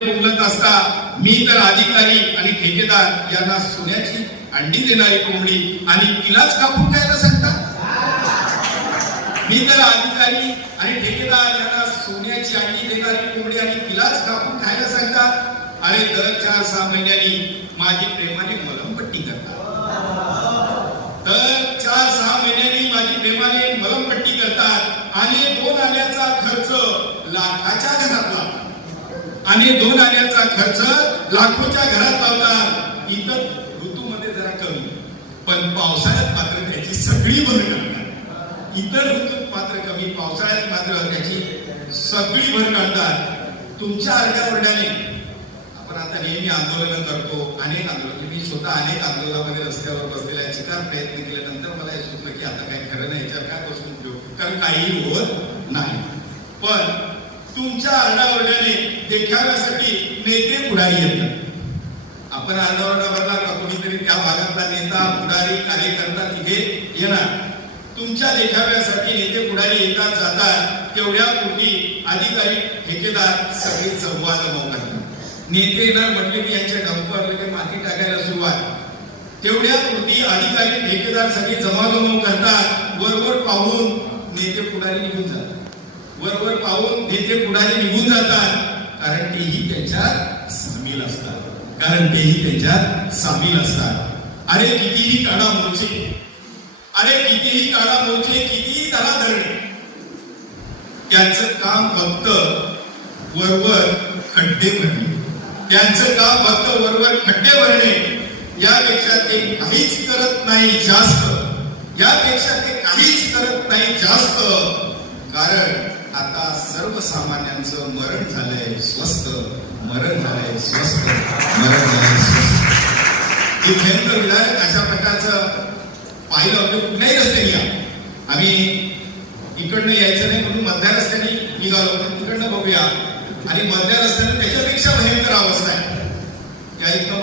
बोलत असता मी तर अधिकारी आणि ठेकेदार यांना सोन्याची अंडी देणारी कोंबडी आणि तिलाच कापून खायला सांगता? मी तर अधिकारी आणि ठेकेदार यांना सोन्याची अंडी देणारी कोंबडी आणि तिलाच कापून खायला सांगतात अरे दर चार सहा महिन्यांनी माझी प्रेमाने मलमपट्टी करतात दर चार सहा महिन्यांनी माझी प्रेमाने मलमपट्टी करतात आणि दोन आल्याचा खर्च लाखाच्या घरात लावतात आणि दोन आण्याचा खर्च लाखोच्या घरात लावतात इतर ऋतूमध्ये जरा कमी. पण पावसाळ्यात मात्र त्याची सगळी भर काढतात. इतर ऋतूत मात्र कमी पावसाळ्यात मात्र त्याची सगळी भर काढतात. तुमच्या अर्ध्यावर्ड्याने आपण आता नेहमी आंदोलन करतो अनेक आंदोलन. मी स्वतः अनेक आंदोलनामध्ये रस्त्यावर बसलेला आहे. चिकार प्रयत्न केल्यानंतर मला हे सुचलं की आता काही खरं नाही. याच्यावर काय बसून ठेवू कारण काही होत नाही. पण तुमच्या आरडाओरड्याने देखाव्यासाठी नेते पुढारी येतात. आपण आरडाओरडा बघा का कोणीतरी त्या भागातला नेता पुढारी कार्यकर्ता तिथे येणार. तुमच्या देखाव्यासाठी नेते पुढारी येतात जातात तेवढ्या पूर्वी अधिकारी ठेकेदार सगळे संवाद करतात. नेते येणार म्हटले की यांच्या डंपर ते माती टाकायला सुरुवात. तेवढ्या पुरती अधिकारी ठेकेदार सगळे जमाजमव करतात. वरवर पाहून नेते पुढारी निघून जातात. वरवर पाहून ते पुढारी निघून जातात कारण तेही त्याच्यात सामील असतात. कारण तेही त्याच्यात सामील असतात. अरे कितीही काढा मोचे अरे कितीही काढा मोचे कितीही त्याला धरणे. त्यांचं काम फक्त वरवर खड्डे भरणे. त्यांचं काम फक्त वरवर खड्डे भरणे. यापेक्षा ते काहीच करत नाही जास्त. यापेक्षा ते काहीच करत नाही जास्त. कारण आता सर्वसामान्यांचं मरण झालंय स्वस्त मरण झालंय स्वस्त मरण झालंय स्वस्त ही भयंकर विधायक अशा प्रकारचं पाहिलं म्हणजे कुठल्याही रस्त्याने या. आम्ही इकडनं यायचं नाही म्हणून मधल्या रस्त्याने निघालो तिकडनं बघूया. आणि मधल्या रस्त्याने त्याच्यापेक्षा भयंकर अवस्था आहे. त्या इथं